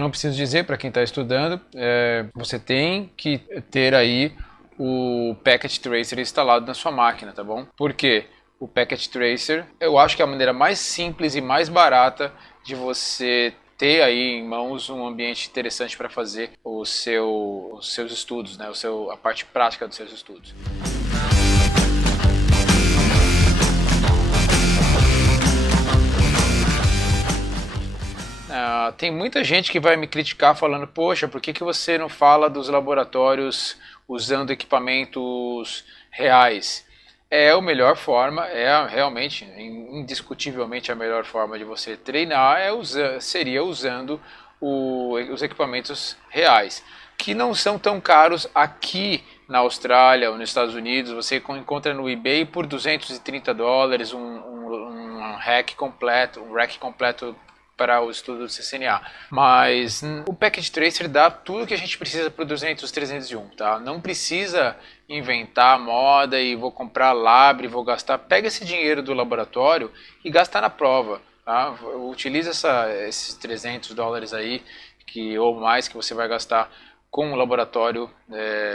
Não preciso dizer para quem está estudando, você tem que ter aí o Packet Tracer instalado na sua máquina, tá bom? Por quê? O Packet Tracer, eu acho que é a maneira mais simples e mais barata de você ter aí em mãos um ambiente interessante para fazer os seus estudos, né? A parte prática dos seus estudos. Tem muita gente que vai me criticar falando, poxa, por que você não fala dos laboratórios usando equipamentos reais? É a melhor forma, realmente, indiscutivelmente a melhor forma de você treinar seria usando os equipamentos reais, que não são tão caros aqui na Austrália ou nos Estados Unidos. Você encontra no eBay por $230 um rack completo para o estudo do CCNA. Mas o Packet Tracer dá tudo que a gente precisa para o 200, 301, tá? Não precisa inventar moda e vou comprar Labre, vou gastar. Pega esse dinheiro do laboratório e gasta na prova, tá? Utiliza esses $300 aí ou mais que você vai gastar com um laboratório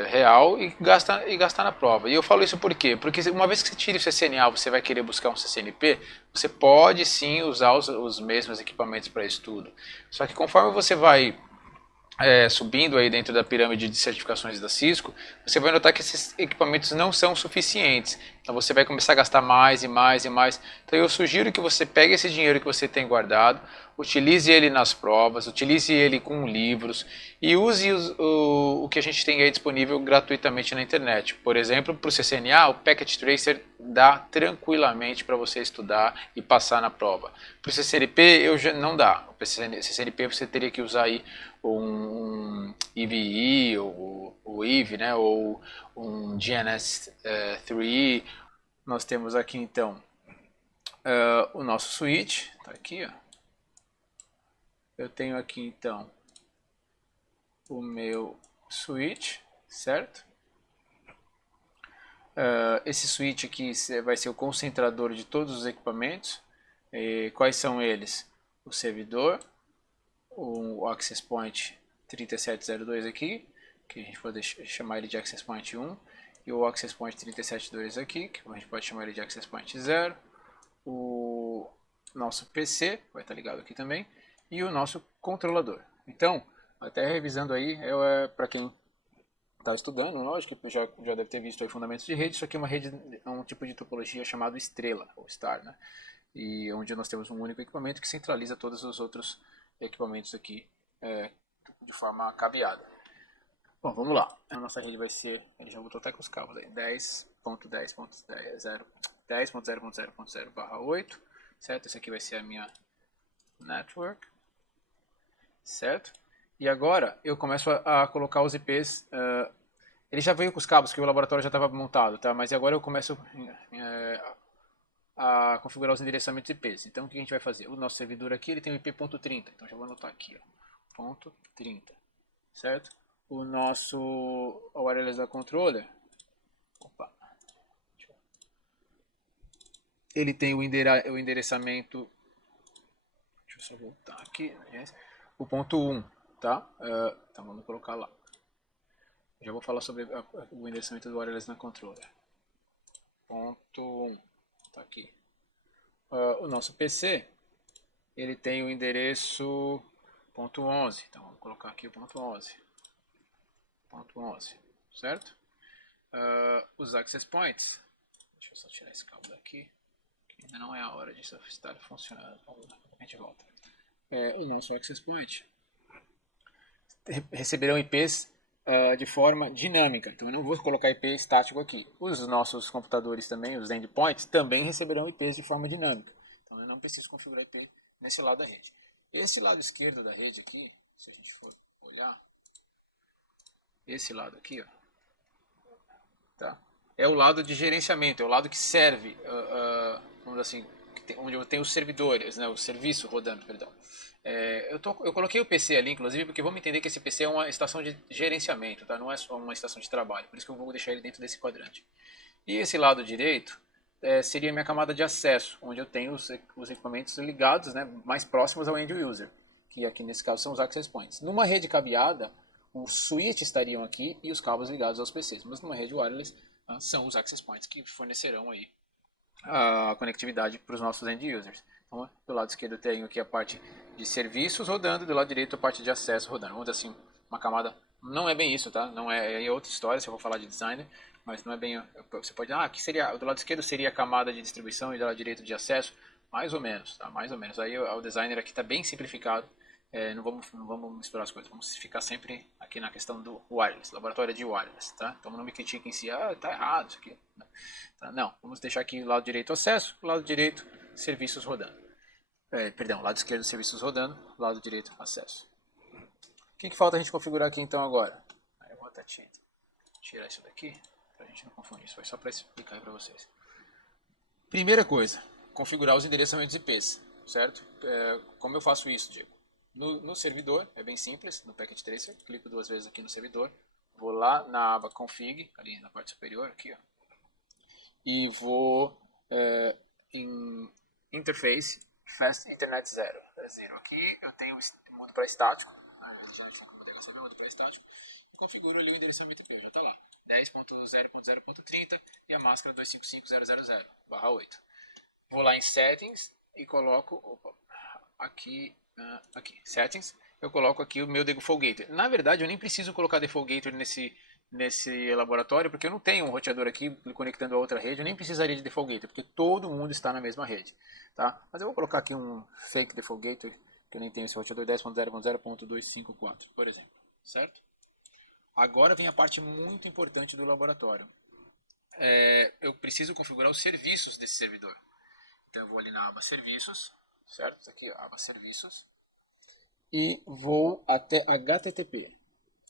real e gastar na prova. E eu falo isso por quê? Porque uma vez que você tire o CCNA, você vai querer buscar um CCNP, você pode sim usar os mesmos equipamentos para estudo. Só que conforme você vai subindo aí dentro da pirâmide de certificações da Cisco, você vai notar que esses equipamentos não são suficientes. Então você vai começar a gastar mais e mais e mais. Então eu sugiro que você pegue esse dinheiro que você tem guardado, utilize ele nas provas, utilize ele com livros e use o que a gente tem aí disponível gratuitamente na internet. Por exemplo, para o CCNA, o Packet Tracer dá tranquilamente para você estudar e passar na prova. Para o CCNP não dá. Para o CCNP você teria que usar aí um EVE ou EVE, né, ou um GNS3. Nós temos aqui então o nosso switch, tá aqui, ó. Eu tenho aqui então o meu switch, certo? Esse switch aqui vai ser o concentrador de todos os equipamentos. Quais são eles? O servidor, o Access Point 3702 aqui, que a gente pode chamar ele de Access Point 1, e o Access Point 372 aqui, que a gente pode chamar ele de Access Point 0, o nosso PC vai estar ligado aqui também, e o nosso controlador. Então, até revisando aí, para quem está estudando, lógico que já deve ter visto aí fundamentos de rede. Isso aqui é uma rede, um tipo de topologia chamado estrela, ou star, né? E onde nós temos um único equipamento que centraliza todos os outros equipamentos aqui de forma cabeada. Bom, vamos lá. A nossa rede vai ser, ele já botou até com os cabos aí, 10.0.0.0/8, certo? Esse aqui vai ser a minha network, certo? E agora eu começo a colocar os IPs. Ele já veio com os cabos que o laboratório já estava montado, tá? Mas agora eu começo a configurar os endereçamentos IPs. Então o que a gente vai fazer? O nosso servidor aqui ele tem o IP.30, então já vou anotar aqui, ó, ponto .30, certo? O nosso wireless controller, opa, ele tem o endereçamento, deixa eu só voltar aqui, o ponto 1, tá? Então vamos colocar lá. Já vou falar sobre o endereçamento do wireless na controller. Ponto 1, tá aqui. O nosso PC, ele tem o endereço ponto 11, então vamos colocar aqui o ponto 11. Ponto 11, certo? Os access points, deixa eu só tirar esse cabo daqui, que ainda não é a hora de estar funcionando. A gente volta. O nosso access point receberão IPs de forma dinâmica, então eu não vou colocar IP estático aqui. Os nossos computadores também, os endpoints, também receberão IPs de forma dinâmica, então eu não preciso configurar IP nesse lado da rede. Esse lado esquerdo da rede aqui, se a gente for olhar, esse lado aqui, ó, tá? É o lado de gerenciamento, é o lado que serve, vamos dizer assim, onde eu tenho os servidores, né, o serviço rodando, perdão. Eu coloquei o PC ali, inclusive, porque vamos entender que esse PC é uma estação de gerenciamento, tá? Não é só uma estação de trabalho, por isso que eu vou deixar ele dentro desse quadrante. E esse lado direito seria a minha camada de acesso, onde eu tenho os equipamentos ligados, né, mais próximos ao end user, que aqui nesse caso são os access points. Numa rede cabeada, os switches estariam aqui e os cabos ligados aos PCs, mas numa rede wireless são os access points que fornecerão aí a conectividade para os nossos end users. Então, do lado esquerdo eu tenho aqui a parte de serviços rodando, do lado direito a parte de acesso rodando. Vamos dizer assim, uma camada, não é bem isso, tá? Não é outra história se eu vou falar de designer, mas não é bem, você pode, aqui seria, do lado esquerdo seria a camada de distribuição e do lado direito de acesso, mais ou menos, tá? Mais ou menos. Aí o designer aqui está bem simplificado. Não vamos misturar as coisas, vamos ficar sempre aqui na questão do wireless, laboratório de wireless, tá? Então não me critiquem se tá errado isso aqui. Tá? Não, vamos deixar aqui o lado direito acesso, lado direito serviços rodando. Perdão, lado esquerdo serviços rodando, lado direito acesso. O que falta a gente configurar aqui então agora? Eu vou até tirar isso daqui, para a gente não confundir, isso foi só para explicar para vocês. Primeira coisa, configurar os endereçamentos IPs, certo? Como eu faço isso, Diego? No servidor, é bem simples, no Packet Tracer, clico 2 vezes aqui no servidor, vou lá na aba Config, ali na parte superior, aqui, ó, e vou em Interface, Fast Internet 0. Aqui eu tenho mudo para estático, mudo para estático, e configuro ali o endereçamento IP, já está lá, 10.0.0.30 e a máscara 255.0.0.0/8. Vou lá em Settings e coloco, aqui, Settings, eu coloco aqui o meu Default Gateway. Na verdade, eu nem preciso colocar Default Gateway nesse laboratório, porque eu não tenho um roteador aqui conectando a outra rede, eu nem precisaria de Default Gateway, porque todo mundo está na mesma rede. Tá? Mas eu vou colocar aqui um fake Default Gateway, que eu nem tenho esse roteador 10.0.0.254, por exemplo. Certo? Agora vem a parte muito importante do laboratório. Eu preciso configurar os serviços desse servidor. Então eu vou ali na aba Serviços, certo? Aqui, ó, aba Serviços. E vou até HTTP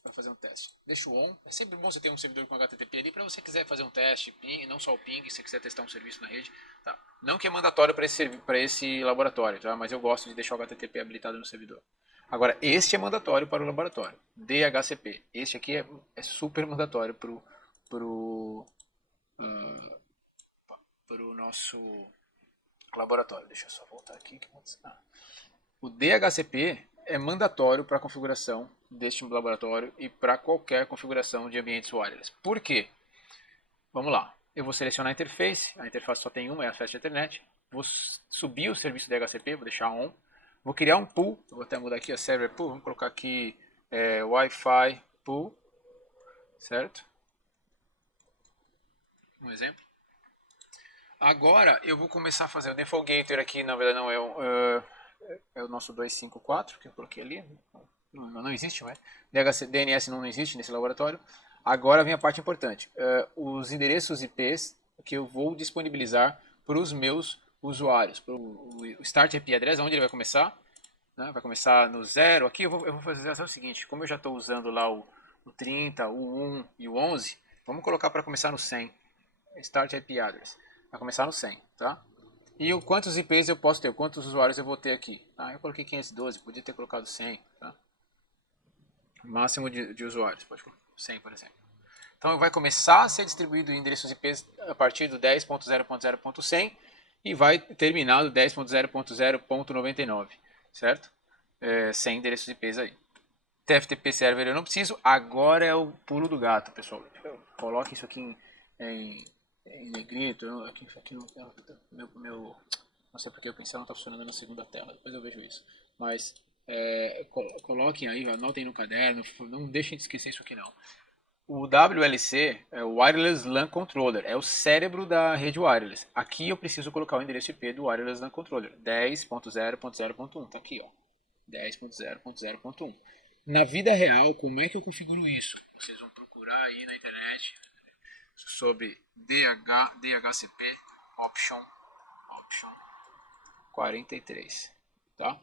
para fazer um teste. Deixo on. É sempre bom você ter um servidor com HTTP ali para você quiser fazer um teste, ping, não só o ping, se você quiser testar um serviço na rede. Tá? Não que é mandatório para esse laboratório, tá? Mas eu gosto de deixar o HTTP habilitado no servidor. Agora, este é mandatório para o laboratório. DHCP. Este aqui é super mandatório para o nosso laboratório. Deixa eu só voltar aqui. O DHCP é mandatório para a configuração deste laboratório e para qualquer configuração de ambientes wireless. Por quê? Vamos lá. Eu vou selecionar a interface só tem uma, é a Fast Ethernet. Vou subir o serviço DHCP, vou deixar on. Vou criar um pool, eu vou até mudar aqui a server pool, vamos colocar aqui Wi-Fi pool, certo? Um exemplo. Agora eu vou começar a fazer o default gateway aqui, na verdade não é o nosso 254 que eu coloquei ali, não existe, mas DNS não existe nesse laboratório. Agora vem a parte importante, os endereços IPs que eu vou disponibilizar para os meus usuários. O Start IP Address, onde ele vai começar, né? Vai começar no 0, aqui eu vou fazer o seguinte, como eu já estou usando lá o 30, o 1 e o 11, vamos colocar para começar no 100, Start IP Address, vai começar no 100, tá? E quantos IPs eu posso ter, quantos usuários eu vou ter aqui. Eu coloquei 512, podia ter colocado 100. Tá? Máximo de usuários, pode colocar 100, por exemplo. Então vai começar a ser distribuído endereços IPs a partir do 10.0.0.100 e vai terminar do 10.0.0.99, certo? 100 endereços IPs aí. TFTP Server eu não preciso, agora é o pulo do gato, pessoal. Coloque isso aqui em negrito, aqui no meu, não sei porque o pincel não está funcionando na segunda tela, depois eu vejo isso, mas coloquem aí, anotem no caderno, não deixem de esquecer isso aqui não. O WLC é o Wireless LAN Controller, é o cérebro da rede wireless. Aqui eu preciso colocar o endereço IP do Wireless LAN Controller, 10.0.0.1, tá aqui ó, 10.0.0.1. Na vida real, como é que eu configuro isso? Vocês vão procurar aí na internet sobre DHCP Option 43, tá?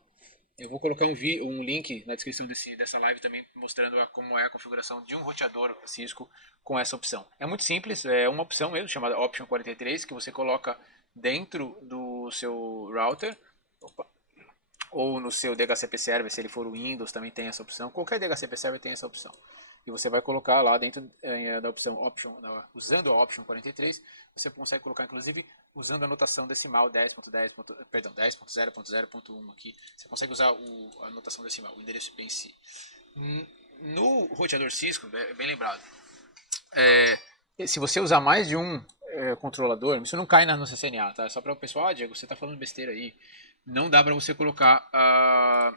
Eu vou colocar um link na descrição dessa live também mostrando como é a configuração de um roteador Cisco com essa opção. É muito simples, é uma opção mesmo chamada Option 43 que você coloca dentro do seu router ou no seu DHCP Server, se ele for o Windows também tem essa opção. Qualquer DHCP Server tem essa opção. e você vai colocar lá dentro da option, usando a option 43, você consegue colocar inclusive usando a notação decimal 10.10, perdão, 10.0.0.1 aqui, você consegue usar a notação decimal, o endereço IP em si. No roteador Cisco, bem lembrado, se você usar mais de um controlador, isso não cai no CCNA, tá? É só para o pessoal, Diego, você está falando besteira aí. Não dá para você colocar a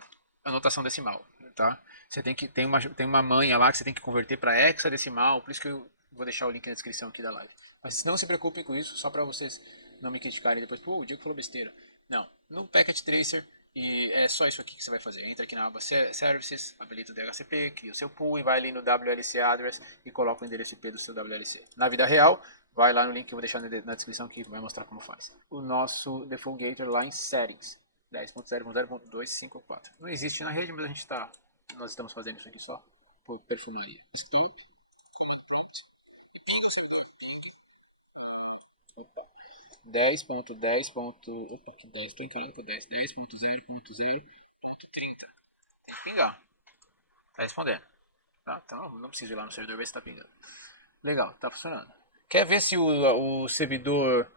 notação decimal, tá? Você tem uma manha lá que você tem que converter para hexadecimal, por isso que eu vou deixar o link na descrição aqui da live. Mas não se preocupem com isso, só para vocês não me criticarem depois, pô, o Diego falou besteira. Não, no Packet Tracer, e é só isso aqui que você vai fazer. Entra aqui na aba Services, habilita o DHCP, cria o seu pool e vai ali no WLC Address e coloca o endereço IP do seu WLC. Na vida real, vai lá no link que eu vou deixar na descrição que vai mostrar como faz. O nosso Default Gateway lá em Settings, 10.0.0.254. Não existe na rede, mas nós estamos fazendo isso aqui só por personaria. Opa. 10.10. Opa, que 10, estou encarando por 10. 10.0.0.30. Tem que pingar. Tá respondendo. Tá? Então não preciso ir lá no servidor ver se está pingando. Legal, tá funcionando. Quer ver se o servidor,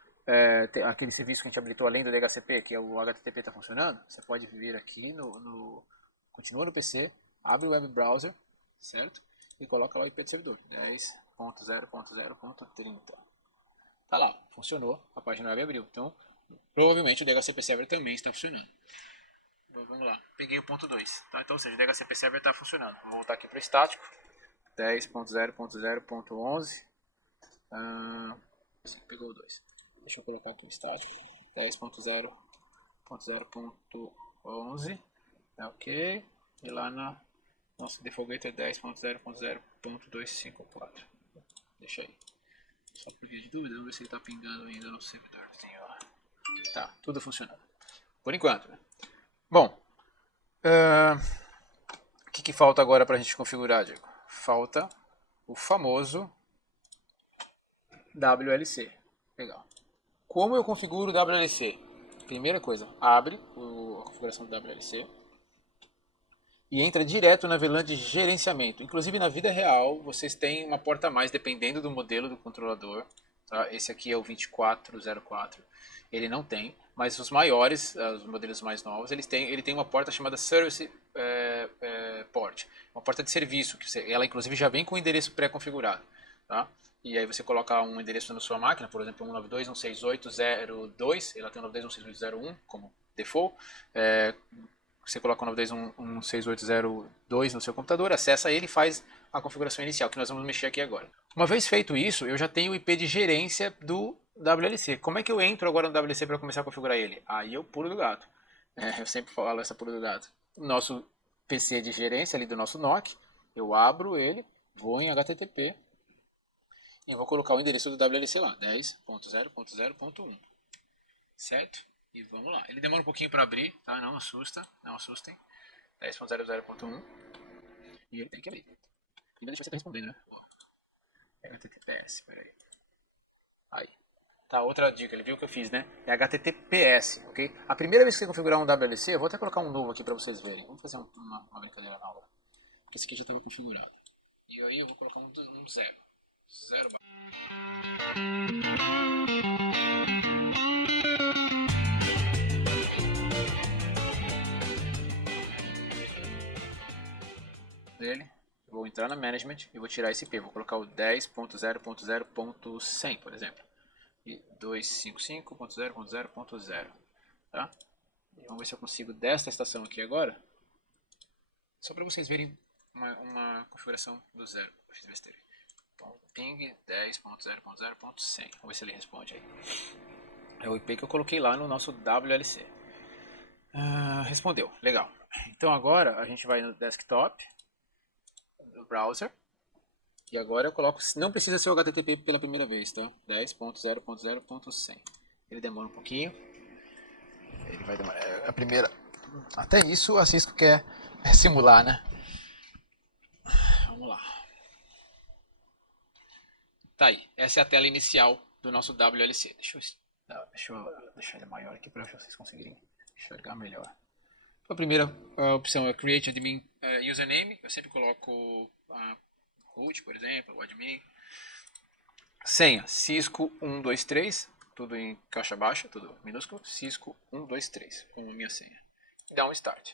aquele serviço que a gente habilitou além do DHCP, que é o HTTP, está funcionando? Você pode vir aqui continua no PC, abre o web browser, certo? E coloca lá o IP do servidor, 10.0.0.30. Tá lá, funcionou, a página web abriu. Então, provavelmente o DHCP Server também está funcionando. Vamos lá, peguei o ponto 2. Tá? Então, ou seja, o DHCP Server está funcionando. Vou voltar aqui para o estático, 10.0.0.11. Pegou o 2. Deixa eu colocar aqui o estático, 10.0.0.11. Ok. E lá na nossa default gate é 10.0.0.254. Deixa aí. Só por via de dúvida, vamos ver se ele está pingando ainda no servidorzinho lá. Tá, tudo funcionando. Por enquanto, né? Bom, o que falta agora para a gente configurar, Diego? Falta o famoso WLC. Legal. Como eu configuro o WLC? Primeira coisa, abre a configuração do WLC e entra direto na VLAN de gerenciamento. Inclusive na vida real, vocês têm uma porta a mais dependendo do modelo do controlador. Tá? Esse aqui é o 2404. Ele não tem, mas os maiores, os modelos mais novos, ele tem uma porta chamada Service Port, uma porta de serviço, ela inclusive já vem com o endereço pré-configurado. Tá? E aí você coloca um endereço na sua máquina, por exemplo, 192.168.02, ela tem 192.168.01 como default. Você coloca o 192.168.02 no seu computador, acessa ele e faz a configuração inicial, que nós vamos mexer aqui agora. Uma vez feito isso, eu já tenho o IP de gerência do WLC. Como é que eu entro agora no WLC para começar a configurar ele? Aí eu pulo do gato. Eu sempre falo essa pulo do gato. Nosso PC de gerência ali do nosso NOC, eu abro ele, vou em HTTP e vou colocar o endereço do WLC lá, 10.0.0.1. Certo? E vamos lá. Ele demora um pouquinho para abrir, tá? Não assusta, não assustem. 10.00.1 e ele tem que abrir. Ainda deixa você respondendo, né? HTTPS, peraí. Aí. Tá, outra dica, ele viu o que eu fiz, né? É HTTPS, ok? A primeira vez que você configurar um WLC, eu vou até colocar um novo aqui para vocês verem. Vamos fazer uma brincadeira nova. Porque esse aqui já estava configurado. E aí eu vou colocar um zero. Zero. Dele, vou entrar na Management e vou tirar esse IP, vou colocar o 10.0.0.100, por exemplo, e 255.0.0.0, tá? E vamos ver se eu consigo desta estação aqui agora, só para vocês verem uma configuração do zero. Eu fiz besteira. Então, ping 10.0.0.100, vamos ver se ele responde aí. É o IP que eu coloquei lá no nosso WLC. Respondeu, legal. Então agora a gente vai no desktop do browser. E agora eu coloco, não precisa ser o HTTP pela primeira vez, tá? 10.0.0.100. Ele demora um pouquinho. Ele vai demorar. A primeira. Até isso a Cisco quer simular, né? Vamos lá. Tá aí. Essa é a tela inicial do nosso WLC. Deixa eu deixar ele maior aqui para vocês conseguirem enxergar melhor. A primeira opção é Create Admin Username. Eu sempre coloco root, por exemplo, o admin. Senha, Cisco 123, tudo em caixa baixa, tudo minúsculo, Cisco 123, como minha senha. Dá um start.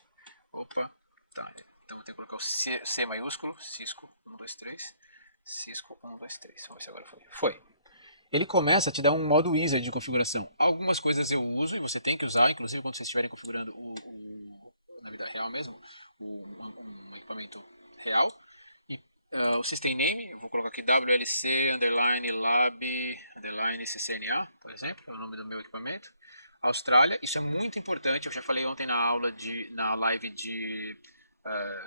Opa, tá. Então vou ter que colocar o C maiúsculo, Cisco 123, Cisco 123. Vamos ver se agora foi. Foi. Ele começa a te dar um modo wizard de configuração. Algumas coisas eu uso e você tem que usar, inclusive quando vocês estiverem configurando na vida real mesmo, um equipamento real. E o system name, eu vou colocar aqui WLC underline lab underline CCNA, por exemplo, é o nome do meu equipamento. Austrália, isso é muito importante, eu já falei ontem na live de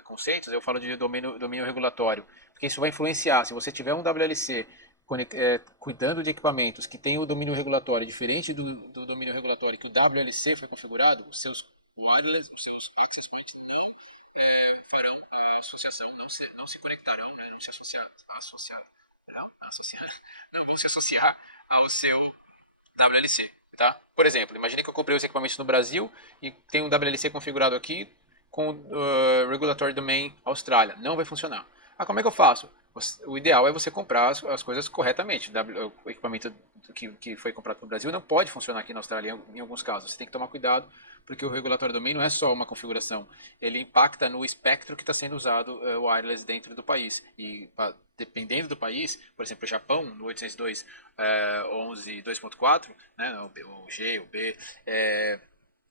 conceitos, eu falo de domínio regulatório, porque isso vai influenciar, se você tiver um WLC cuidando de equipamentos que tem o domínio regulatório diferente do domínio regulatório que o WLC foi configurado, os seus wireless, os seus access points não farão a associação, não se conectarão, né, não se não vão se associar ao seu WLC. Tá? Por exemplo, imagine que eu comprei os equipamentos no Brasil e tem um WLC configurado aqui com o Regulatory Domain Austrália. Não vai funcionar. Como é que eu faço? O ideal é você comprar as coisas corretamente. O equipamento que foi comprado no Brasil não pode funcionar aqui na Austrália em alguns casos. Você tem que tomar cuidado, porque o Regulatory Domain não é só uma configuração. Ele impacta no espectro que está sendo usado wireless dentro do país. E dependendo do país, por exemplo, o Japão, no 802.11.2.4, né, o G, o B,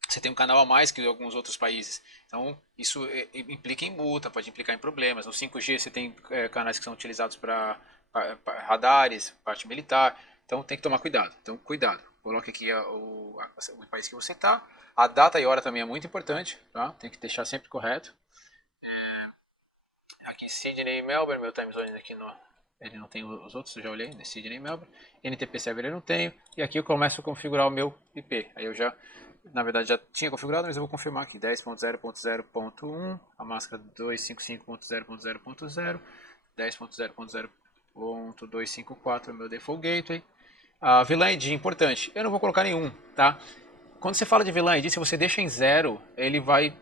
você tem um canal a mais que alguns outros países. Então, isso implica em multa, pode implicar em problemas. No 5G, você tem canais que são utilizados para radares, parte militar. Então, tem que tomar cuidado. Então, cuidado. Coloque aqui o país que você está. A data e hora também é muito importante. Tá? Tem que deixar sempre correto. Aqui, Sydney e Melbourne. Meu time zone aqui ele não tem os outros, eu já olhei. Sydney e Melbourne. NTP Server eu não tenho. E aqui eu começo a configurar o meu IP. Aí eu já... Na verdade já tinha configurado, mas eu vou confirmar aqui. 10.0.0.1, a máscara 255.0.0.0, 10.0.0.254 é o meu default gateway. A VLAN ID, importante, eu não vou colocar nenhum, tá? Quando você fala de VLAN ID, se você deixa em 0, ele vai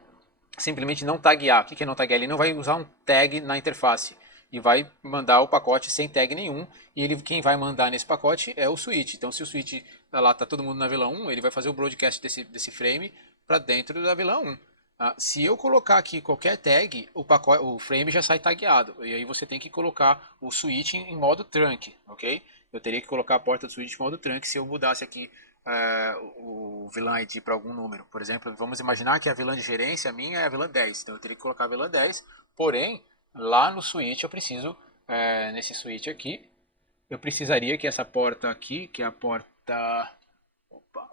simplesmente não taguear. O que é não taguear? Ele não vai usar um tag na interface e vai mandar o pacote sem tag nenhum, e quem vai mandar nesse pacote é o switch. Então, se o switch lá tá todo mundo na VLAN 1, ele vai fazer o broadcast desse frame para dentro da VLAN 1. Se eu colocar aqui qualquer tag, o frame já sai tagueado, e aí você tem que colocar o switch em modo trunk, ok? Eu teria que colocar a porta do switch em modo trunk se eu mudasse aqui o VLAN ID para algum número. Por exemplo, vamos imaginar que a VLAN de gerência minha é a VLAN 10, então eu teria que colocar a VLAN 10, porém, lá no switch eu preciso, nesse switch aqui, eu precisaria que essa porta aqui, que é a porta... Opa,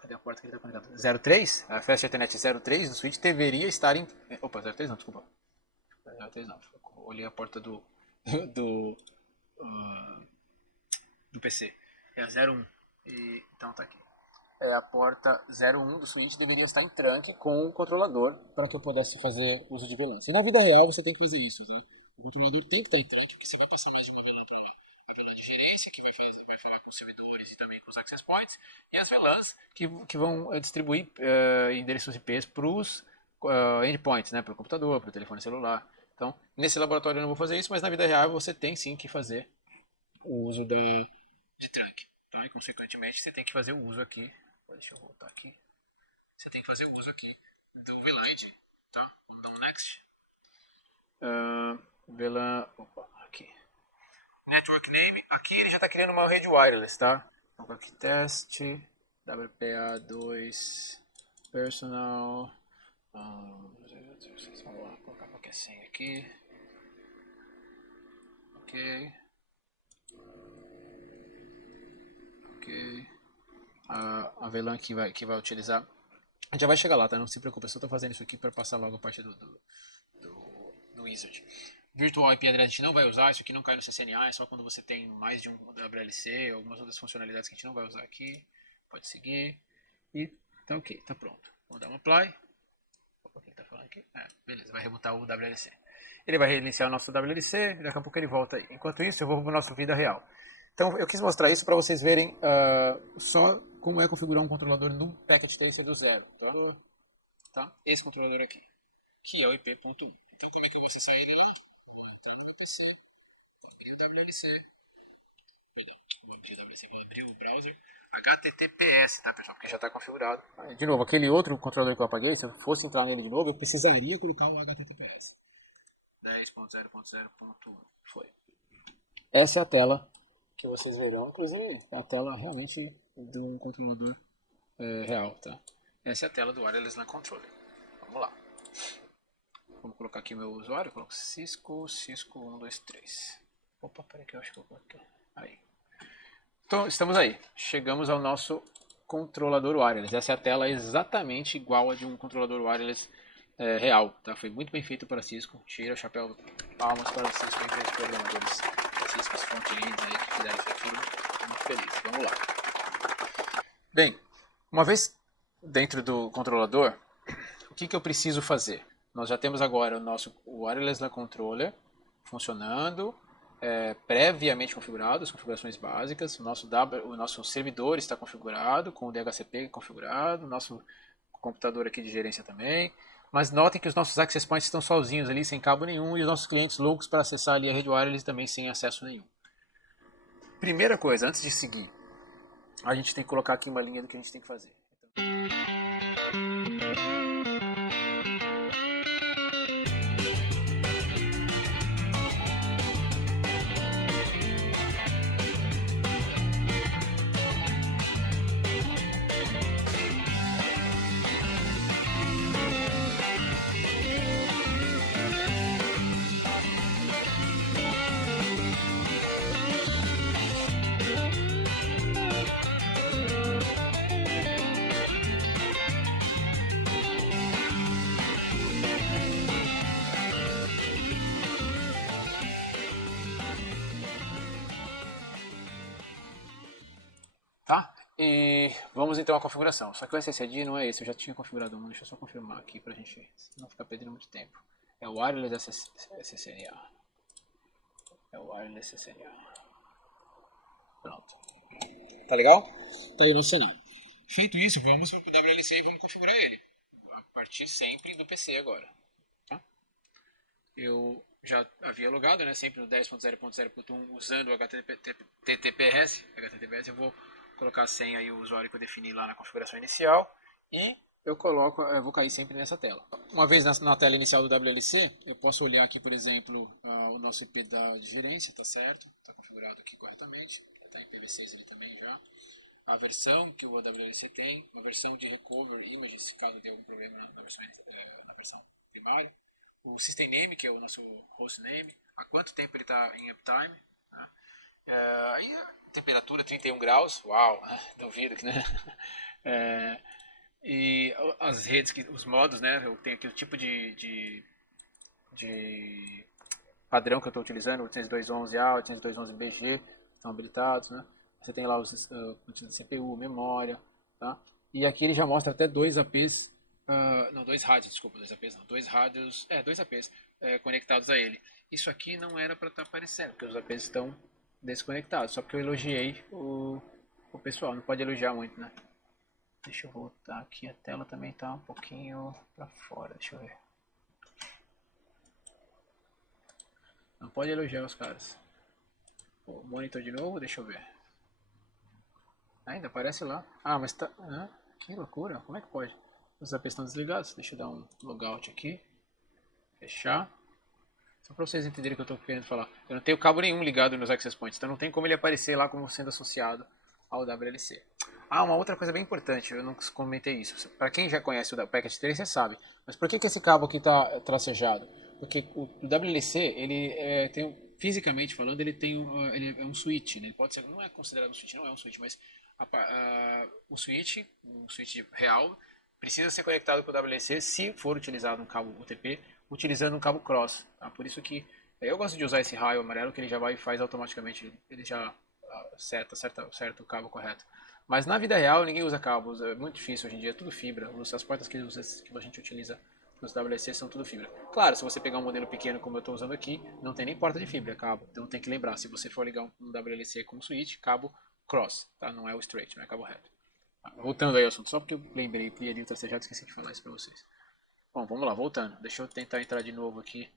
cadê a porta que ele está conectado? 03, a Fast Ethernet 03 do switch deveria estar em... Opa, 03 não, desculpa. 03 não, olhei a porta do, do PC. É a 01. Então tá aqui. A porta 01 do switch deveria estar em trunk com o controlador para que eu pudesse fazer uso de VLAN. E na vida real você tem que fazer isso, né? O controlador tem que estar em trunk, porque você vai passar mais de uma VLAN para lá. A VLAN de gerência, que vai falar com os servidores e também com os access points, e as VLANs que vão distribuir endereços IPs para os endpoints, né? Para o computador, para o telefone celular. Então, nesse laboratório eu não vou fazer isso, mas na vida real você tem sim que fazer o uso de trunk. Então, e consequentemente, você tem que fazer o uso aqui. Deixa eu voltar aqui. Você tem que fazer o uso aqui do VLAN ID, tá? Vamos dar um next. VLAN, opa, aqui. Network name, aqui ele já está criando uma rede wireless, tá? Vamos aqui, teste, WPA2, personal. Vamos lá, colocar qualquer senha aqui. Ok. Ok. A VLAN que vai utilizar. A gente já vai chegar lá, tá? Não se preocupe, eu só estou fazendo isso aqui para passar logo a parte do Wizard. Virtual IP Address a gente não vai usar, isso aqui não cai no CCNA, é só quando você tem mais de um WLC, algumas outras funcionalidades que a gente não vai usar aqui. Pode seguir. E tá ok, tá pronto. Vamos dar um apply. O que ele tá falando aqui? Beleza, vai rebutar o WLC. Ele vai reiniciar o nosso WLC, daqui a pouco ele volta aí. Enquanto isso, eu vou para a nossa vida real. Então, eu quis mostrar isso para vocês verem só como é configurar um controlador no Packet Tracer do zero. Tá? Esse controlador aqui, que é o IP.1. Então, como é que eu vou acessar ele lá? Vou entrar no meu PC, e o WLC. Perdão, vou abrir o WLC, vou abrir o browser. HTTPS, tá, pessoal? Porque já está configurado. De novo, aquele outro controlador que eu apaguei, se eu fosse entrar nele de novo, eu precisaria colocar o HTTPS. 10.0.0.1 foi. Essa é a tela que vocês verão, inclusive é a tela realmente de um controlador real, tá? Essa é a tela do Wireless LAN Controller. Vamos lá. Vamos colocar aqui meu usuário, coloco Cisco 123. Opa, peraí que eu acho que eu coloquei. Aí. Então, estamos aí. Chegamos ao nosso controlador wireless. Essa é a tela exatamente igual a de um controlador wireless real. Tá? Foi muito bem feito para Cisco. Tira o chapéu, palmas para o Cisco, empresa de programadores. Cisco, os front-ends aí que fizeram isso aqui. Muito feliz. Vamos lá. Bem, uma vez dentro do controlador, o que eu preciso fazer? Nós já temos agora o nosso Wireless LAN Controller funcionando, previamente configurado, as configurações básicas. O nosso servidor está configurado, com o DHCP configurado, o nosso computador aqui de gerência também. Mas notem que os nossos access points estão sozinhos ali, sem cabo nenhum, e os nossos clientes loucos para acessar ali a rede wireless também sem acesso nenhum. Primeira coisa, antes de seguir, a gente tem que colocar aqui uma linha do que a gente tem que fazer. Tá? E vamos então à configuração. Só que o SSID não é esse, eu já tinha configurado um, deixa eu só confirmar aqui pra gente não ficar perdendo muito tempo. É o Wireless SSNA. É o Wireless SSNA. Pronto. Tá legal? Tá aí o nosso cenário. Feito isso, vamos para o WLC e vamos configurar ele. A partir sempre do PC agora. Tá? Eu já havia logado, né, sempre no 10.0.0.1 usando o HTTPS. Eu vou colocar a senha e o usuário que eu defini lá na configuração inicial e eu vou cair sempre nessa tela. Uma vez na tela inicial do WLC, eu posso olhar aqui, por exemplo, o nosso IP da gerência, tá certo? Está configurado aqui corretamente, está em IPv6 ali também já. A versão que o WLC tem, a versão de recovery images, caso tenha algum problema, né, na versão primária. O system name, que é o nosso host name, há quanto tempo ele está em uptime. Né? Aí a temperatura 31 graus, uau, duvido que, né? E as redes, os modos, né? Eu tenho aqui o tipo de padrão que eu estou utilizando, 802.11a, 802.11bg, estão habilitados, né? Você tem lá os quantidade de CPU, memória, tá? E aqui ele já mostra até dois APs, não, dois rádios, desculpa, dois APs não, dois APs conectados a ele. Isso aqui não era para estar aparecendo, porque os APs estão desconectados, só porque eu elogiei o pessoal, não pode elogiar muito, né? Deixa eu voltar aqui, a tela também está um pouquinho para fora, deixa eu ver. Não pode elogiar os caras. Pô, monitor de novo, deixa eu ver. Ainda aparece lá. Ah, mas tá... que loucura, como é que pode? Os APs estão desligados, deixa eu dar um logout aqui. Fechar. Só para vocês entenderem o que eu estou querendo falar. Eu não tenho cabo nenhum ligado nos access points, então não tem como ele aparecer lá como sendo associado ao WLC. Ah, uma outra coisa bem importante, eu não comentei isso. Para quem já conhece o Packet 3, você sabe. Mas por que esse cabo aqui está tracejado? Porque o WLC, ele fisicamente falando, ele é um switch. Né? Ele pode ser, não é considerado um switch, não é um switch, mas um switch real, precisa ser conectado com o WLC se for utilizado um cabo UTP, utilizando um cabo cross. Tá? Por isso que eu gosto de usar esse raio amarelo, que ele já vai e faz automaticamente, ele já acerta o cabo correto. Mas na vida real ninguém usa cabos, é muito difícil hoje em dia, é tudo fibra. As portas que a gente utiliza nos WLC são tudo fibra. Claro, se você pegar um modelo pequeno como eu estou usando aqui, não tem nem porta de fibra, é cabo. Então tem que lembrar, se você for ligar um WLC com switch, cabo cross, tá? Não é o straight, não é cabo reto. Voltando aí ao assunto, só porque eu lembrei, criei o tracejado, esqueci de falar isso para vocês. Bom, vamos lá, voltando. Deixa eu tentar entrar de novo aqui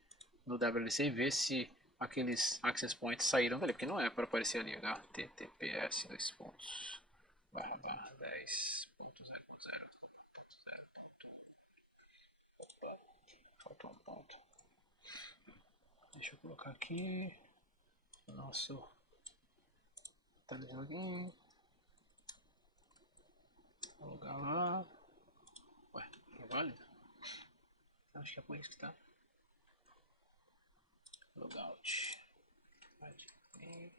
no WLC e ver se aqueles access points saíram dali, porque não é para aparecer ali, https 10.10.0.0. Opa, faltou um ponto. Deixa eu colocar aqui o nosso tá de login. Vou logar lá. Ué, é válido? Acho que é por isso que tá. Logout. Admin.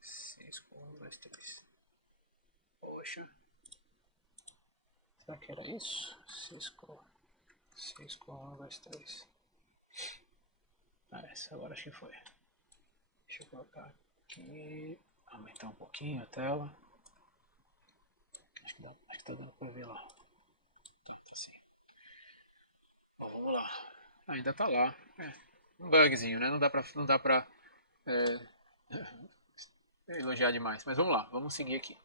Cisco 1, 2, 3. Poxa. Será que era isso? Cisco 1, 2, 3. Ah, essa agora acho que foi. Deixa eu colocar aqui. Aumentar um pouquinho a tela. Acho que tá dando pra ver lá. Tá assim. Bom, vamos lá. Ainda tá lá. Um bugzinho, né? Não dá pra elogiar demais. Mas vamos lá, vamos seguir aqui.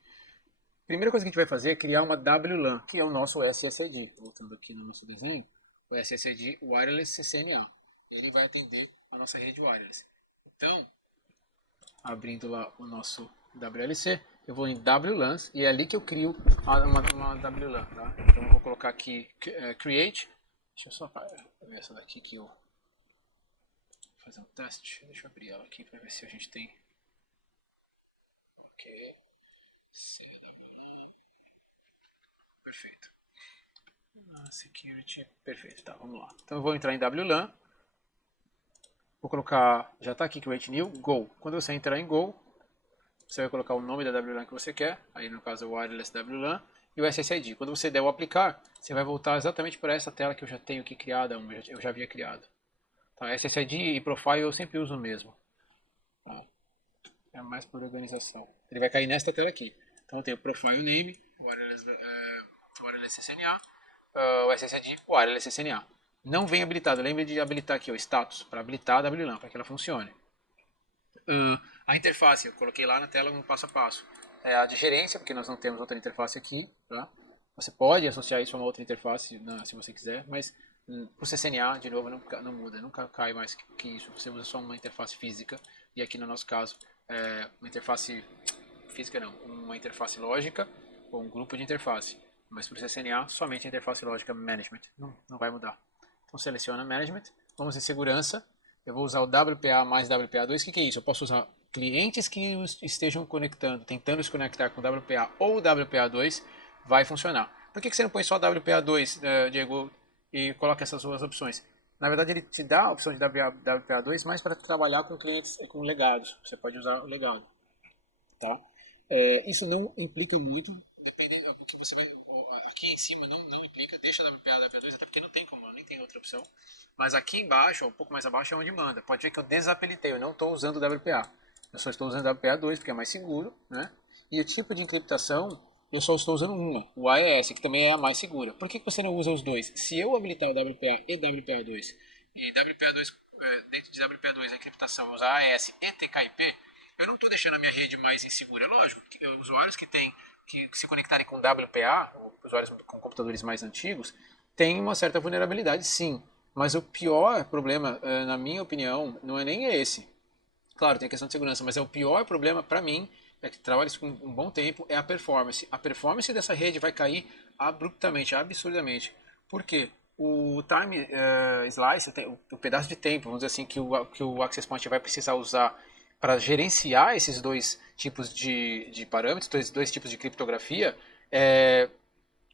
Primeira coisa que a gente vai fazer é criar uma WLAN, que é o nosso SSID. Voltando aqui no nosso desenho, o SSID Wireless CCNA. Ele vai atender a nossa rede wireless. Então, abrindo lá o nosso WLC, eu vou em WLANs e é ali que eu crio uma WLAN. Tá? Então eu vou colocar aqui Create. Deixa eu só ver essa daqui que eu vou fazer um teste. Deixa eu abrir ela aqui para ver se a gente tem. Ok. CWLAN. Perfeito. Security. Perfeito. Tá, vamos lá. Então eu vou entrar em WLAN. Vou colocar. Já está aqui Create New. Go. Quando você entrar em Go, você vai colocar o nome da WLAN que você quer. Aí no caso o Wireless WLAN. E o SSID. Quando você der o aplicar, você vai voltar exatamente para essa tela que eu já tenho aqui criada. Eu já havia criado. Tá, SSID e Profile eu sempre uso o mesmo. Tá? É mais por organização. Ele vai cair nesta tela aqui. Então eu tenho o Profile Name, Wireless CCNA, o SSID, Wireless CCNA. Não vem habilitado. Lembre de habilitar aqui o status para habilitar a WLAN, para que ela funcione. A interface, eu coloquei lá na tela um passo a passo. É a de gerência, porque nós não temos outra interface aqui. Tá? Você pode associar isso a uma outra interface, se você quiser, mas o CCNA, de novo, não muda, nunca cai mais que isso. Você usa só uma interface física, e aqui no nosso caso, uma interface física não, uma interface lógica ou um grupo de interface. Mas para o CCNA, somente a interface lógica Management, não vai mudar. Então seleciona Management, vamos em segurança, eu vou usar o WPA mais WPA2, o que é isso? Eu posso usar clientes que estejam conectando, tentando se conectar com WPA ou WPA2, vai funcionar. Por que você não põe só WPA2, Diego, e coloca essas duas opções? Na verdade, ele te dá a opção de WPA2 mais para trabalhar com clientes com legados. Você pode usar o legado. Tá? Isso não implica muito, dependendo, porque você vai, aqui em cima não implica, deixa WPA, WPA2, até porque não tem como, nem tem outra opção. Mas aqui embaixo, um pouco mais abaixo, é onde manda. Pode ver que eu desabilitei, eu não estou usando o WPA. Eu só estou usando o WPA2 porque é mais seguro, né? E o tipo de encriptação, eu só estou usando uma, o AES, que também é a mais segura. Por que você não usa os dois? Se eu habilitar o WPA e WPA2, e WPA2, dentro de WPA2 a encriptação usar AES e TKIP, eu não estou deixando a minha rede mais insegura. É lógico, usuários que se conectarem com WPA, usuários com computadores mais antigos, têm uma certa vulnerabilidade, sim. Mas o pior problema, na minha opinião, não é nem esse. Claro, tem a questão de segurança, mas é o pior problema para mim, é que trabalho isso com um bom tempo, é a performance. A performance dessa rede vai cair abruptamente, absurdamente. Por quê? O time slice, o pedaço de tempo, vamos dizer assim, que o Access Point vai precisar usar para gerenciar esses dois tipos de parâmetros, dois tipos de criptografia,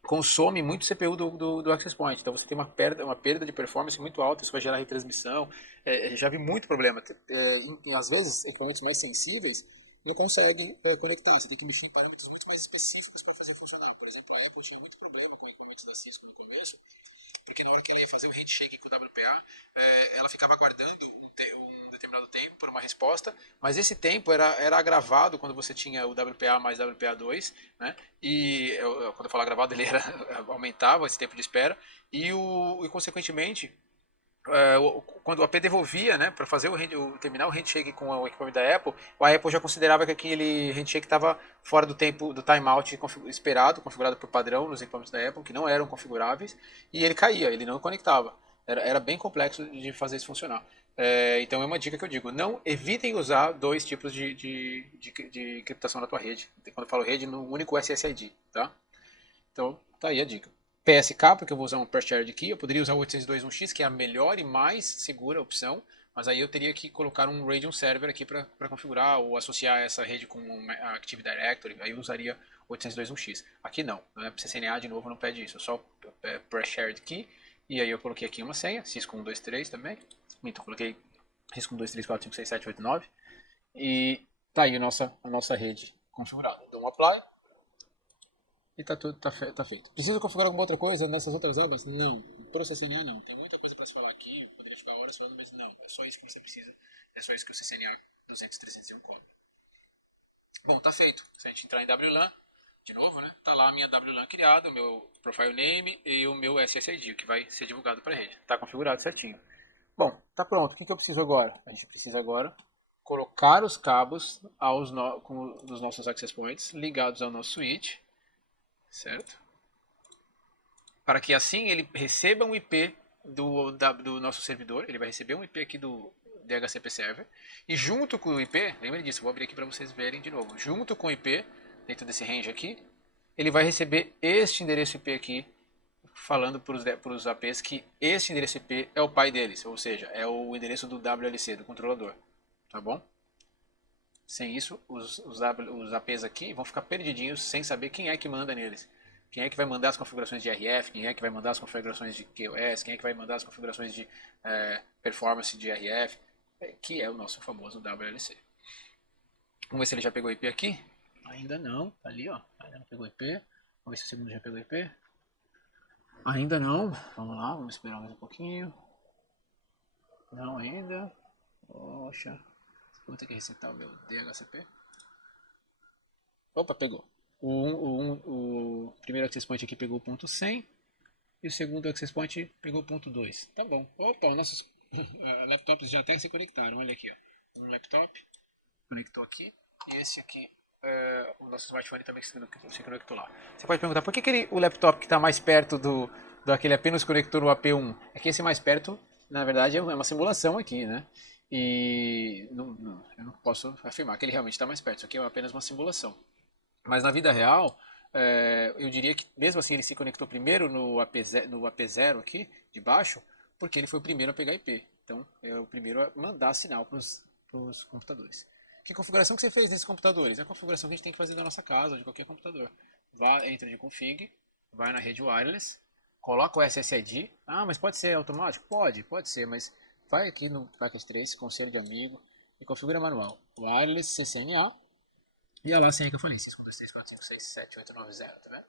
consome muito CPU do Access Point. Então você tem uma perda de performance muito alta, isso vai gerar retransmissão. Já vi muito problema. Às vezes, equipamentos mais sensíveis não conseguem conectar. Você tem que mexer em parâmetros muito mais específicos para fazer funcionar. Por exemplo, a Apple tinha muito problema com equipamentos da Cisco no começo, porque na hora que ela ia fazer o handshake com o WPA, ela ficava aguardando um determinado tempo por uma resposta, mas esse tempo era agravado quando você tinha o WPA mais WPA2, né? E quando eu falo agravado, ele aumentava esse tempo de espera, e consequentemente, quando a AP devolvia, né, para fazer terminar o handshake com o equipamento da Apple, a Apple já considerava que aquele handshake estava fora do tempo do timeout esperado, configurado por padrão nos equipamentos da Apple, que não eram configuráveis, e ele caía, ele não conectava. Era bem complexo de fazer isso funcionar. Então é uma dica que eu digo, não evitem usar dois tipos de criptação na tua rede. Quando eu falo rede, no único SSID, tá? Então tá aí a dica. PSK, porque eu vou usar um Per Shared Key, eu poderia usar o 802.1x, que é a melhor e mais segura opção, mas aí eu teria que colocar um Radeon Server aqui para configurar ou associar essa rede com uma Active Directory, aí eu usaria 802.1x. Aqui não, né? CCNA de novo não pede isso, só Per Shared Key, e aí eu coloquei aqui uma senha, Cisco123 também, então coloquei Cisco 1, 2, 3, 4, 5, 6, 7, 8, 9, e tá aí a nossa rede configurada. Dou um apply, e tá tudo tá feito. Preciso configurar alguma outra coisa nessas outras abas? Não. Pro CCNA não. Tem muita coisa para se falar aqui, eu poderia ficar horas falando, mas não. É só isso que você precisa. É só isso que o CCNA 200.301 cobra. Bom, tá feito. Se a gente entrar em WLAN, de novo, né? Tá lá a minha WLAN criada, o meu profile name e o meu SSID, que vai ser divulgado para a rede. Tá configurado certinho. Bom, tá pronto. O que eu preciso agora? A gente precisa agora colocar os cabos dos nossos access points ligados ao nosso switch, certo? Para que assim ele receba um IP do nosso servidor, ele vai receber um IP aqui do DHCP Server, e junto com o IP, lembra disso, vou abrir aqui para vocês verem de novo, junto com o IP, dentro desse range aqui, ele vai receber este endereço IP aqui, falando para os APs que este endereço IP é o pai deles, ou seja, é o endereço do WLC, do controlador, tá bom? Sem isso, os APs aqui vão ficar perdidinhos sem saber quem é que manda neles. Quem é que vai mandar as configurações de RF, quem é que vai mandar as configurações de QoS, quem é que vai mandar as configurações de performance de RF, que é o nosso famoso WLC. Vamos ver se ele já pegou o IP aqui. Ainda não, tá ali ó, ainda não pegou o IP. Vamos ver se o segundo já pegou o IP. Ainda não, vamos lá, vamos esperar mais um pouquinho. Não ainda. Poxa, vou ter que resetar o meu DHCP. Opa, pegou. O primeiro access point aqui pegou o ponto 100 e o segundo access point pegou o ponto 2. Tá bom. Opa, nossos laptops já até se conectaram. Olha aqui, ó. Um laptop conectou aqui e esse aqui, o nosso smartphone também se conectou lá. Você pode perguntar por que o laptop que está mais perto daquele apenas conector o AP1? É que esse mais perto, na verdade, é uma simulação aqui, né? E eu não posso afirmar que ele realmente está mais perto. Isso aqui é apenas uma simulação. Mas na vida real, eu diria que mesmo assim ele se conectou primeiro no AP0 aqui, de baixo, porque ele foi o primeiro a pegar IP. Então, é o primeiro a mandar sinal para os computadores. Que configuração que você fez nesses computadores? É a configuração que a gente tem que fazer da nossa casa, ou de qualquer computador. Entra de config, vai na rede wireless, coloca o SSID. Ah, mas pode ser automático? Pode ser, mas vai aqui no Packet Trace, conselho de amigo, e configura manual. Wireless CCNA, e olha lá a senha que eu falei, 5, 2, 3, 4, 5, 6, 7, 8, 9, 0, tá vendo?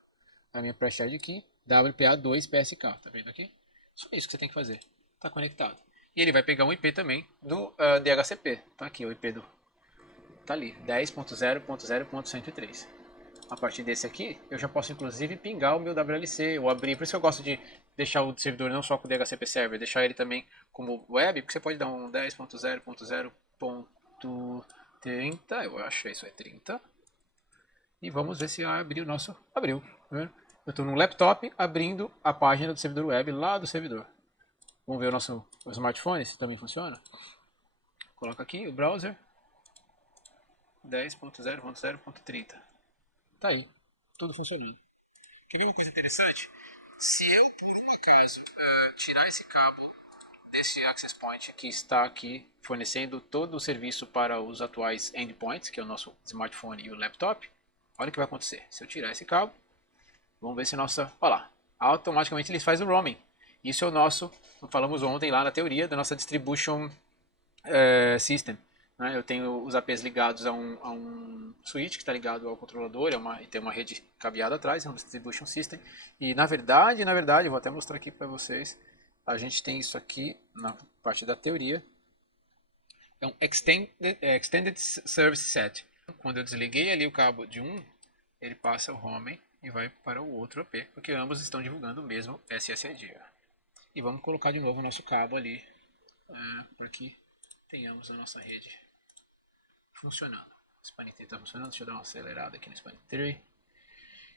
A minha pré-charge aqui, WPA2PSK, tá vendo aqui? Só isso que você tem que fazer, tá conectado. E ele vai pegar um IP também do DHCP, tá aqui o IP tá ali, 10.0.0.103. A partir desse aqui, eu já posso inclusive pingar o meu WLC, ou abrir, por isso que eu gosto de deixar o servidor não só com o DHCP Server, deixar ele também como web, porque você pode dar um 10.0.0.30, eu acho, isso é 30. E vamos ver se abriu o nosso. Abriu. Tá, eu estou no laptop abrindo a página do servidor web lá do servidor. Vamos ver o nosso smartphone se também funciona. Coloca aqui o browser 10.0.0.30. Tá aí, tudo funcionando. Quer ver uma coisa interessante? Se eu, por um acaso, tirar esse cabo desse access point que está aqui fornecendo todo o serviço para os atuais endpoints, que é o nosso smartphone e o laptop, olha o que vai acontecer. Se eu tirar esse cabo, vamos ver se nossa... Olha lá, automaticamente ele faz o roaming. Isso é o nosso, falamos ontem lá na teoria, da nossa distribution system. Né? Eu tenho os APs ligados a um switch que está ligado ao controlador, e tem uma rede cabeada atrás, é um distribution system. E na verdade, eu vou até mostrar aqui para vocês, a gente tem isso aqui na parte da teoria. É um Extended Service Set. Quando eu desliguei ali o cabo de um, ele passa o roaming e vai para o outro AP, porque ambos estão divulgando o mesmo SSID. E vamos colocar de novo o nosso cabo ali, porque tenhamos a nossa rede funcionando. O Spanning Tree está funcionando, deixa eu dar uma acelerada aqui no Spanning Tree.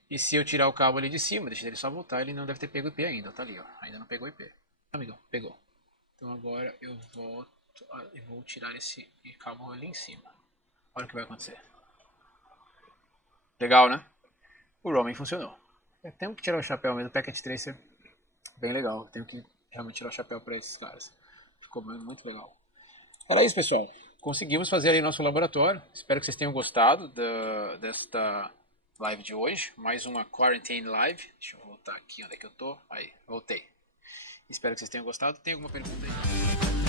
E se eu tirar o cabo ali de cima, deixa ele só voltar, ele não deve ter pego IP ainda, tá ali, ó. Ainda não pegou IP. Amigão, pegou. Então agora eu volto. e vou tirar esse cabo ali em cima. Olha o que vai acontecer. Legal, né? O roaming funcionou. Eu tenho que tirar o chapéu mesmo, o Packet Tracer bem legal. Eu tenho que realmente tirar o chapéu para esses caras. Ficou muito legal. Era isso, pessoal. Conseguimos fazer aí nosso laboratório. Espero que vocês tenham gostado desta live de hoje. Mais uma Quarantine Live. Deixa eu voltar aqui onde é que eu tô. Aí, voltei. Espero que vocês tenham gostado. Tem alguma pergunta aí?